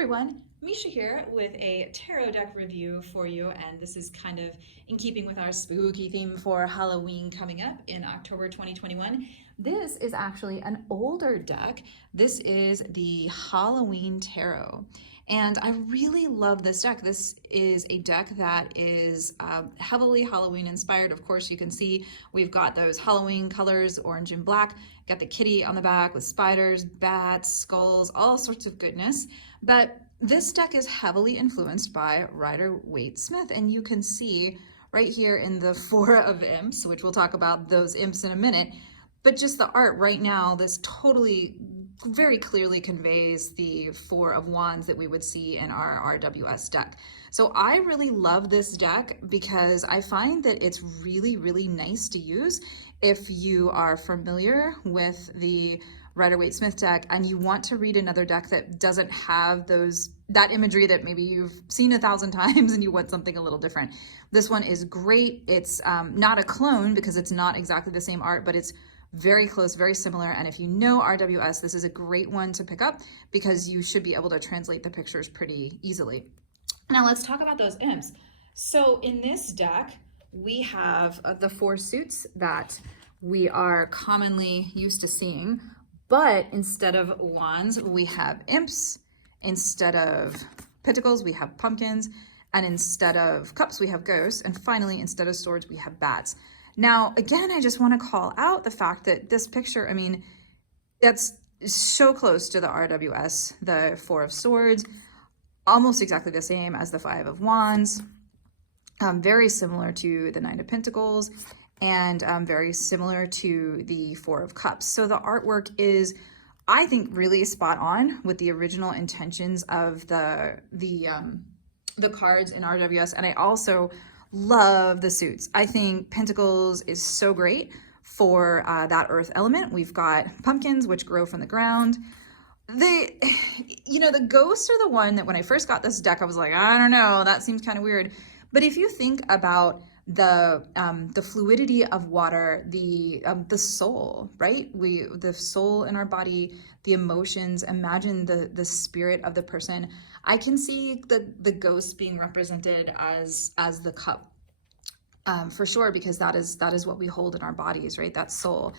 everyone, Misha here with a tarot deck review for you, and this is kind of in keeping with our spooky theme for Halloween coming up in October 2021. This is actually an older deck. This is the Halloween Tarot, and I really love this deck. This is a deck that is heavily Halloween inspired. Of course, you can see we've got those Halloween colors, orange and black. Got the kitty on the back with spiders, bats, skulls, all sorts of goodness. But this deck is heavily influenced by Rider Waite Smith, and you can see right here in the Four of Imps, which we'll talk about those imps in a minute, but just the art right now, this totally very clearly conveys the Four of Wands that we would see in our RWS deck. So I really love this deck because I find that it's really, really nice to use if you are familiar with the Rider Waite Smith deck and you want to read another deck that doesn't have that imagery that maybe you've seen 1,000 times and you want something a little different. This one is great. It's not a clone because it's not exactly the same art, but it's very close, very similar. And if you know RWS, this is a great one to pick up because you should be able to translate the pictures pretty easily. Now let's talk about those imps. So in this deck, we have the four suits that we are commonly used to seeing, but instead of wands, we have imps. Instead of pentacles, we have pumpkins. And instead of cups, we have ghosts. And finally, instead of swords, we have bats. Now, again, I just want to call out the fact that this picture, I mean, that's so close to the RWS, the Four of Swords, almost exactly the same as the Five of Wands, very similar to the Nine of Pentacles, and very similar to the Four of Cups. So the artwork is, I think, really spot on with the original intentions of the cards in RWS, and I also love the suits. I think Pentacles is so great for that earth element. We've got pumpkins, which grow from the ground. The ghosts are the one that when I first got this deck, I was like, I don't know, that seems kind of weird. But if you think about the fluidity of water, the soul, right? The soul in our body, the emotions, imagine the spirit of the person. I can see the ghost being represented as the cup, for sure, because that is what we hold in our bodies, right? That soul.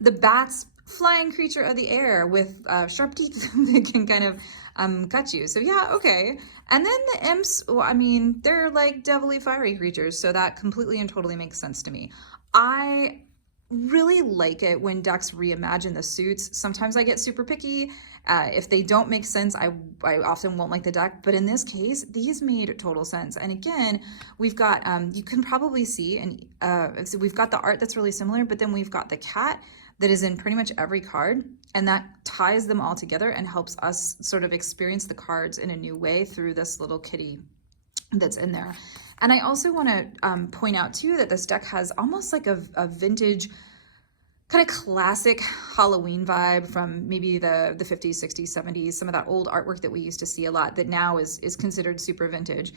The bats, flying creature of the air with sharp teeth that can kind of cut you. So yeah, okay. And then the imps, well, I mean, they're like devilly fiery creatures, so that completely and totally makes sense to me. I really like it when decks reimagine the suits. Sometimes I get super picky. If they don't make sense, I often won't like the deck. But in this case, these made total sense. And again, we've got, you can probably see, and so we've got the art that's really similar, but then we've got the cat that is in pretty much every card, and that ties them all together and helps us sort of experience the cards in a new way through this little kitty that's in there. And I also want to point out too that this deck has almost like a vintage, kind of classic Halloween vibe from maybe the 50s, 60s, 70s, some of that old artwork that we used to see a lot that now is considered super vintage.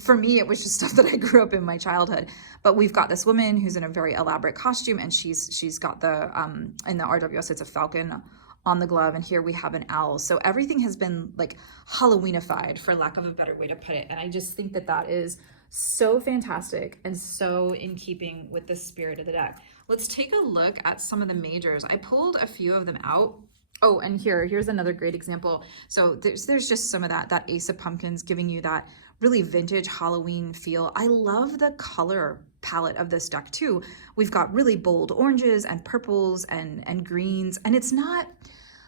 For me, it was just stuff that I grew up in my childhood. But we've got this woman who's in a very elaborate costume, and she's got in the RWS, it's a falcon on the glove, and here we have an owl. So everything has been like Halloweenified, for lack of a better way to put it. And I just think that is so fantastic and so in keeping with the spirit of the deck. Let's take a look at some of the majors. I pulled a few of them out. Oh, and here's another great example. So there's just some of that Ace of Pumpkins giving you that really vintage Halloween feel. I love the color palette of this deck too. We've got really bold oranges and purples and greens, and it's not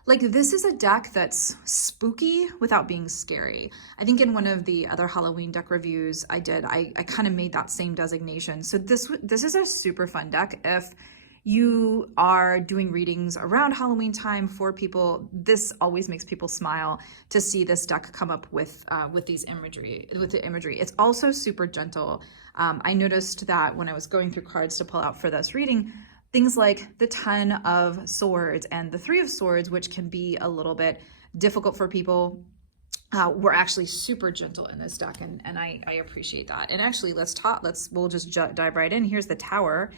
like, this is a deck that's spooky without being scary. I think in one of the other Halloween deck reviews I did, I kind of made that same designation. So this is a super fun deck. If you are doing readings around Halloween time for people, this always makes people smile to see this deck come up with the imagery. It's also super gentle. I noticed that when I was going through cards to pull out for this reading, things like the Ten of Swords and the Three of Swords, which can be a little bit difficult for people, were actually super gentle in this deck, and I appreciate that. And actually, we'll just dive right in. Here's the Tower,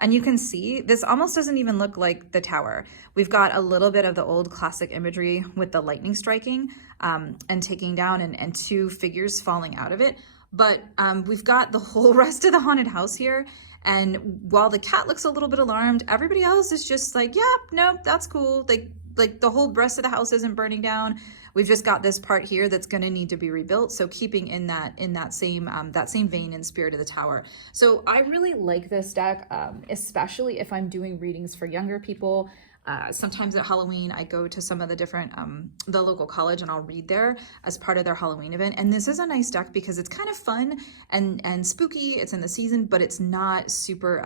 And you can see this almost doesn't even look like the tower. We've got a little bit of the old classic imagery with the lightning striking and taking down and two figures falling out of it. But we've got the whole rest of the haunted house here. And while the cat looks a little bit alarmed, everybody else is just like, yeah, no, that's cool. Like the whole rest of the house isn't burning down. We've just got this part here that's going to need to be rebuilt. So keeping in that same vein and spirit of the tower. So I really like this deck, especially if I'm doing readings for younger people. Sometimes at Halloween, I go to some of the different, the local college, and I'll read there as part of their Halloween event. And this is a nice deck because it's kind of fun and spooky. It's in the season, but it's not super,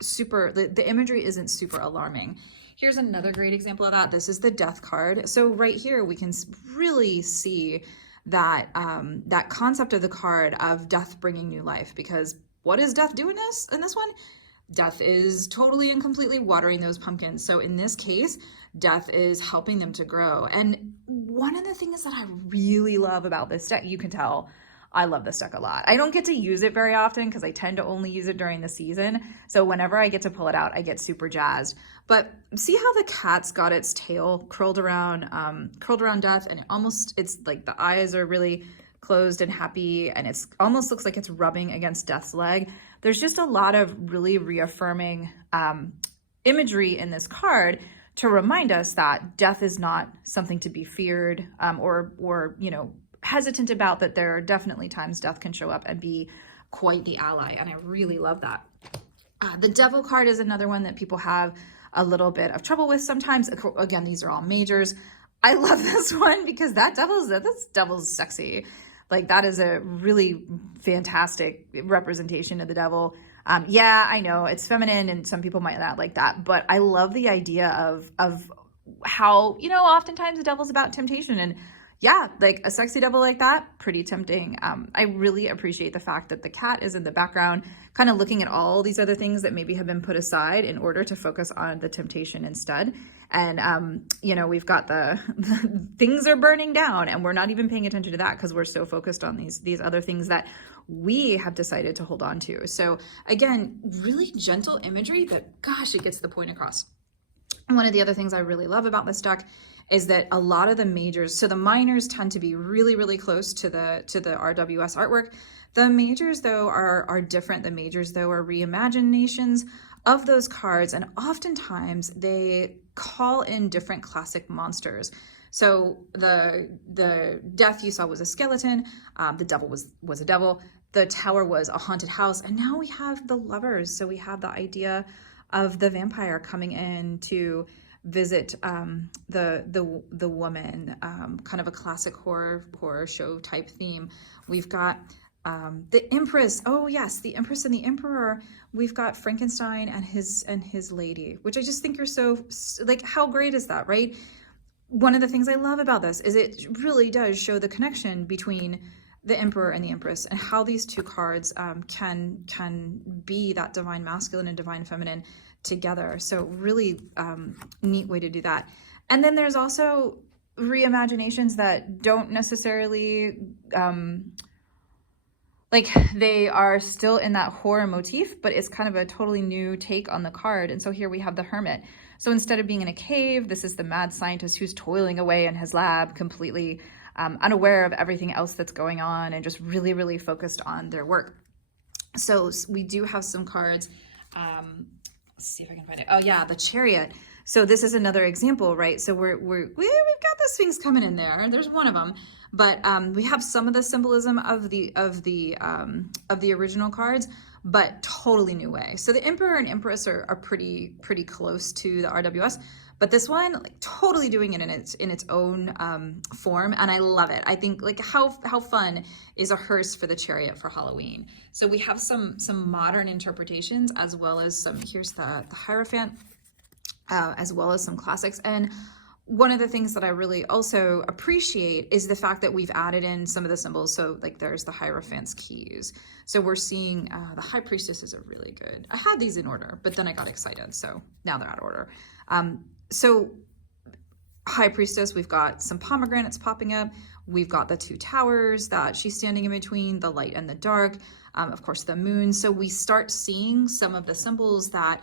the imagery isn't super alarming. Here's another great example of that. This is the death card. So right here, we can really see that, that concept of the card of death bringing new life, because what does death do in this one? Death is totally and completely watering those pumpkins. So in this case, death is helping them to grow. And one of the things that I really love about this deck, you can tell I love this deck a lot. I don't get to use it very often because I tend to only use it during the season. So whenever I get to pull it out, I get super jazzed. But see how the cat's got its tail curled around death, and it's like the eyes are really closed and happy, and it's almost looks like it's rubbing against death's leg. There's just a lot of really reaffirming imagery in this card to remind us that death is not something to be feared or hesitant about, that there are definitely times death can show up and be quite the ally. And I really love that. The devil card is another one that people have a little bit of trouble with sometimes. Again, these are all majors. I love this one because that devil's sexy. Like, that is a really fantastic representation of the devil. Yeah, I know it's feminine and some people might not like that, but I love the idea of how, oftentimes the devil's about temptation, and yeah, like a sexy devil like that, pretty tempting. I really appreciate the fact that the cat is in the background, kind of looking at all these other things that maybe have been put aside in order to focus on the temptation instead. And, we've got the things are burning down, and we're not even paying attention to that because we're so focused on these other things that we have decided to hold on to. So again, really gentle imagery, but gosh, it gets the point across. One of the other things I really love about this deck is that a lot of the majors, so the minors tend to be really, really close to the RWS artwork. The majors, though, are different. The majors, though, are reimaginations of those cards, and oftentimes they call in different classic monsters. So the death you saw was a skeleton, the devil was a devil, the tower was a haunted house, and now we have the lovers. So we have the idea of the vampire coming in to visit the woman, kind of a classic horror show type theme. We've got the Empress. Oh yes, the Empress and the Emperor. We've got Frankenstein and his lady, which I just think you're so, like, how great is that, right? One of the things I love about this is it really does show the connection between the Emperor and the Empress, and how these two cards can be that divine masculine and divine feminine together. So really neat way to do that. And then there's also reimaginations that don't necessarily like, they are still in that horror motif, but it's kind of a totally new take on the card. And so here we have the Hermit. So instead of being in a cave, this is the mad scientist who's toiling away in his lab, completely unaware of everything else that's going on, and just really, really focused on their work. So we do have some cards. Let's see if I can find it. Oh yeah, the Chariot. So this is another example, right? So we've got the Sphinx coming in there. There's one of them, but we have some of the symbolism of the original cards, but totally new way. So the Emperor and Empress are pretty close to the RWS, but this one, like, totally doing it in its own form, and I love it. I think, like, how fun is a hearse for the Chariot for Halloween? So we have some modern interpretations, as well as some. Here's the Hierophant, as well as some classics. And one of the things that I really also appreciate is the fact that we've added in some of the symbols. So, like, there's the Hierophant's keys. So we're seeing the High Priestesses are really good. I had these in order, but then I got excited, so now they're out of order. So High Priestess, we've got some pomegranates popping up. We've got the two towers that she's standing in between, the light and the dark, of course the moon. So we start seeing some of the symbols that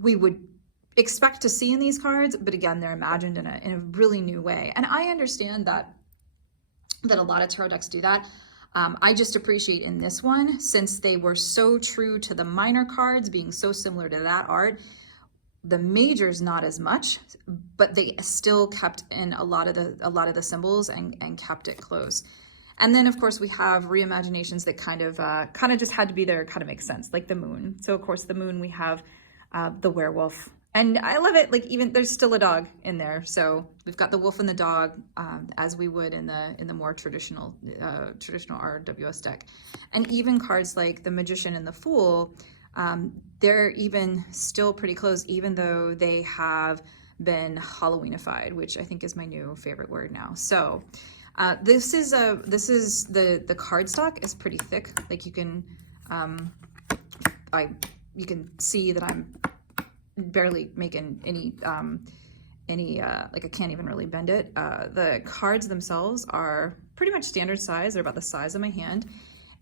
we would expect to see in these cards, but again, they're imagined in a really new way. And I understand that a lot of tarot decks do that. I just appreciate in this one, since they were so true to the minor cards being so similar to that art, the majors not as much, but they still kept in a lot of the symbols and kept it close. And then of course we have reimaginations that kind of just had to be there, kind of makes sense, like the moon. So of course the moon, we have the werewolf, and I love it. Like, even there's still a dog in there, so we've got the wolf and the dog, as we would in the more traditional RWS deck. And even cards like the Magician and the Fool, they're even still pretty close, even though they have been Halloweenified, which I think is my new favorite word now. So this is the cardstock is pretty thick. Like, you can you can see that I'm barely making any like, I can't even really bend it. The cards themselves are pretty much standard size. They're about the size of my hand,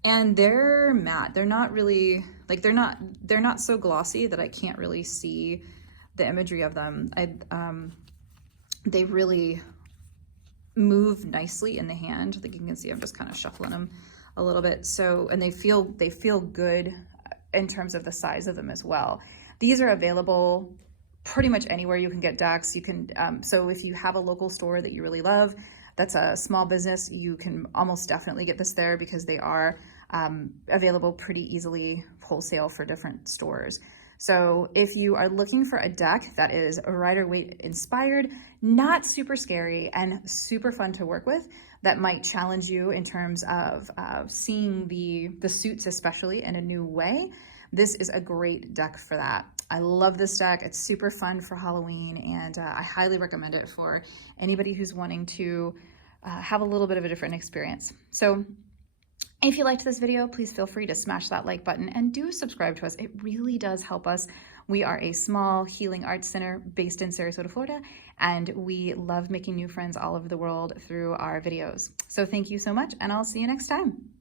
and they're matte. They're not really, like, they're not so glossy that I can't really see the imagery of them. They really move nicely in the hand. Like, you can see I'm just kind of shuffling them a little bit. So, and they feel good in terms of the size of them as well. These are available pretty much anywhere you can get decks. You can, so if you have a local store that you really love, that's a small business, you can almost definitely get this there, because they are available pretty easily wholesale for different stores. So if you are looking for a deck that is Rider Waite inspired, not super scary, and super fun to work with, that might challenge you in terms of seeing the suits especially in a new way, this is a great deck for that. I love this deck. It's super fun for Halloween, and I highly recommend it for anybody who's wanting to have a little bit of a different experience. So if you liked this video, please feel free to smash that like button and do subscribe to us. It really does help us. We are a small healing arts center based in Sarasota, Florida, and we love making new friends all over the world through our videos. So thank you so much, and I'll see you next time.